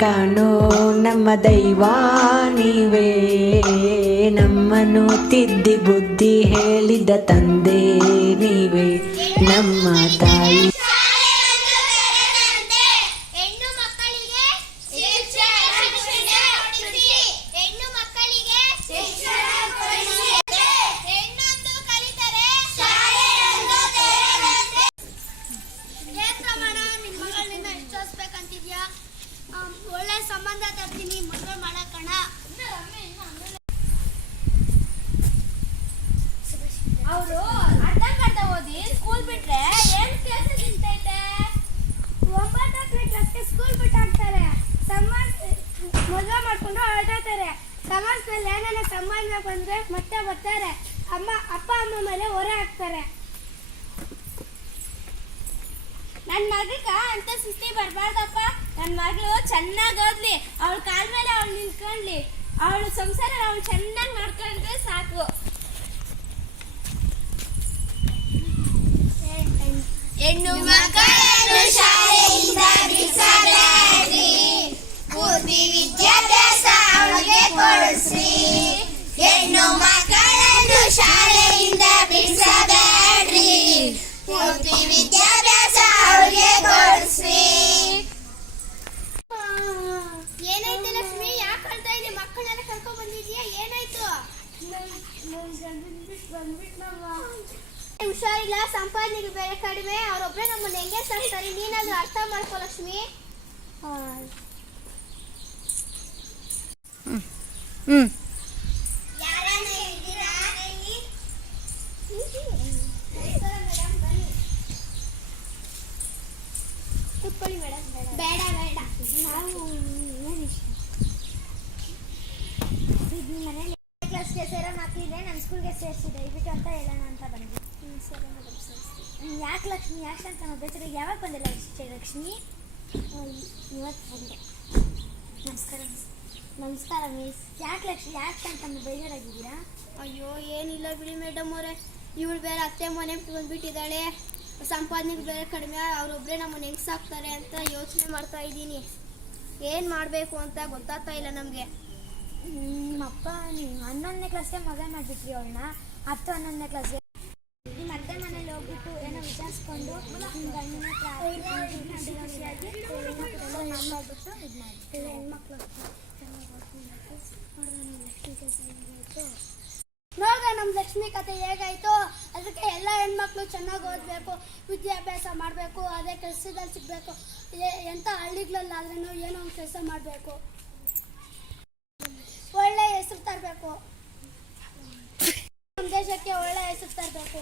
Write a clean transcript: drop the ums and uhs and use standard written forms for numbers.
ಕಾಣೋ ನಮ್ಮ ದೈವ ನೀವೇ, ನಮ್ಮನ್ನು ತಿದ್ದಿ ಬುದ್ಧಿ ಹೇಳಿದ ತಂದೆ ನೀವೇ, ನಮ್ಮ ತಾಯಿ. ಒಳ್ಳೆ ಸಂಬಂಧ ತರ್ತೀನಿ, ಮದುವೆ ಮಾಡಕಣ. ಅವರು ಅರ್ಧ ಓದಿ ಸ್ಕೂಲ್ ಬಿಟ್ರೆ ಏನ್ ಕೆಲಸ ನಿಂತೈತೆ? 9ನೇ ಕ್ಲಾಸ್ಗೆ ಸ್ಕೂಲ್ ಬಿಟ್ಟು ಹಾಕ್ತಾರೆ, ಮದುವೆ ಮಾಡ್ಕೊಂಡು ಹೊರಟಾರೆ. ಸಮಾಜದಲ್ಲಿ ಏನೇನೋ ಸಂಬಂಧ ಬಂದ್ರೆ ಮತ್ತೆ ಬರ್ತಾರೆ, ಅಪ್ಪ ಅಮ್ಮ ಮೇಲೆ ಹೊರೆ ಹಾಕ್ತಾರೆ. ನನ್ನ ಮಗ ಅಂತ ಸುದ್ದಿ ಬರಬಾರ್ದಪ್ಪ. ನನ್ನ ಮಗಳು ಚೆನ್ನಾಗಿ ಓದ್ಲಿ, ಅವಳ ಕಾಲ ಮೇಲೆ ಅವಳು ನಿಂತ್ಕೊಂಡ್ಲಿ, ಅವಳು ಸಂಸಾರ ಅವಳು ಚೆನ್ನಾಗಿ ಮಾಡ್ಕೊಂಡ್ರೆ ಸಾಕು. ಹೆಣ್ಣು ಮಕ್ಕಳನ್ನು ಶಾಲೆಯಿಂದ ಬಿಡಿಸಬೇಡ್ರಿ, ಪೂರ್ತಿ ವಿದ್ಯಾಭ್ಯಾಸ ಅವಳಿಗೆ ಕೊಡಿಸ್ರಿ. ಹೆಣ್ಣು ಮಕ್ಕಳನ್ನು ಶಾಲೆಯಿಂದ ಬಿಡಿಸಬೇಡ್ರಿ, ಪೂರ್ತಿ ವಿದ್ಯಾಭ್ಯಾಸ ಅವಳಿಗೆ ಕೊಡಿಸ್ರಿ. ಏನಾಯ್ತು ಲಕ್ಷ್ಮಿ? ಯಾಕೆ ಕಳ್ತಾ ಇದೀಯ? ಮಕ್ಕಳೆಲ್ಲ ಕರ್ಕೊಂಡ್ ಬಂದಿದ್ಯಾ? ಏನಾಯ್ತು? ಹುಷಾರಿಲ್ಲ, ಸಂಪಾದನೆಗೆ ಬೇರೆ ಕಡಿಮೆ, ಅವರೊಬ್ಬರೇ ನಮ್ಮನ್ನ ಹೆಂಗೆ ಸಾಕ್ತಾರೆ? ನೀನಾದ್ರೂ ಅರ್ಥ ಮಾಡ್ಕೋ ಲಕ್ಷ್ಮಿ. ಕೂತ್ಕೊಳ್ಳಿ ಮೇಡಮ್. ಬೇಡ ಬೇಡ, ನಾವು ಮನೇಲಿ ಕ್ಲಾಸ್ಗೆ ಸೇರೋ ಮಕ್ಕಳಿದೆ, ನಮ್ಮ ಸ್ಕೂಲ್ಗೆ ಸೇರಿಸಿದೆ, ದಯವಿಟ್ಟು ಅಂತ ಹೇಳೋಣ ಅಂತ ಬಂದ್ವಿ. ಸರಿ ಮೇಡಮ್, ಸರಿ. ಯಾಕೆ ಲಕ್ಷ್ಮಿ, ಯಾಕೆ ಅಂತ ನಾವು ಬೇಸರ? ಯಾವಾಗ ಬಂದಿಲ್ಲ ಲಕ್ಷ್ಮಿ? ಇವತ್ತು ಬಂದೆ. ನಮಸ್ಕಾರ ಮಿಸ್. ನಮಸ್ಕಾರ ಮಿಸ್. ಯಾಕೆ ಲಕ್ಷ್ಮಿ, ಯಾಕೆ ಅಂತ ಬೇಜಾರಾಗಿದ್ದೀರಾ? ಅಯ್ಯೋ ಏನಿಲ್ಲ ಬಿಡಿ ಮೇಡಮ್ ಅವರೇ, ಇವಳು ಬೇರೆ ಅತ್ತೆ ಮನೆ ಬಂದ್ಬಿಟ್ಟಿದ್ದಾಳೆ, ಸಂಪಾದನೆಗೆ ಬೇರೆ ಕಡಿಮೆ, ಅವರೊಬ್ಬರೇ ನಮ್ಮನ್ನು ಹೆಂಗೆ ಸಾಕ್ತಾರೆ ಅಂತ ಯೋಚನೆ ಮಾಡ್ತಾ ಇದ್ದೀನಿ. ಏನು ಮಾಡಬೇಕು ಅಂತ ಗೊತ್ತಾಗ್ತಾ ಇಲ್ಲ ನಮಗೆ. ನಿಮ್ಮಪ್ಪ 11ನೇ ಕ್ಲಾಸ್ಗೆ ಮದುವೆ ಮಾಡಿಬಿಟ್ರಿ ಅವಳನ್ನ, 10-11ನೇ ಕ್ಲಾಸ್ಗೆ. ನಿಮ್ಮ ಅತ್ತೆ ಮನೇಲಿ ಹೋಗ್ಬಿಟ್ಟು ಏನೋ ವಿಚಾರಿಸ್ಕೊಂಡು ನಿಮ್ಮ ಗಂಡನ ಖುಷಿಯಾಗಿ ಮಾಡಿಬಿಟ್ಟು ಇದು ಮಾಡಿ ಹೆಣ್ಮಕ್ಳು ನೋಡ್ದ ನಮ್ಮ ಲಕ್ಷ್ಮಿ ಕತೆ ಹೇಗಾಯ್ತು. ಅದಕ್ಕೆ ಎಲ್ಲ ಹೆಣ್ಮಕ್ಳು ಚೆನ್ನಾಗಿ ಓದಬೇಕು, ವಿದ್ಯಾಭ್ಯಾಸ ಮಾಡಬೇಕು, ಅದೇ ಕೆಲಸದಲ್ಲಿ ಸಿಗಬೇಕು. ಎಂಥ ಹಳ್ಳಿಗಳಲ್ಲಾದ್ರೂ ಏನೋ ಒಂದು ಕೆಲಸ ಮಾಡಬೇಕು, ಒಳ್ಳೆ ಹೆಸರು ತರಬೇಕು, ನಮ್ಮ ದೇಶಕ್ಕೆ ಒಳ್ಳೆ ಹೆಸರು ತರಬೇಕು.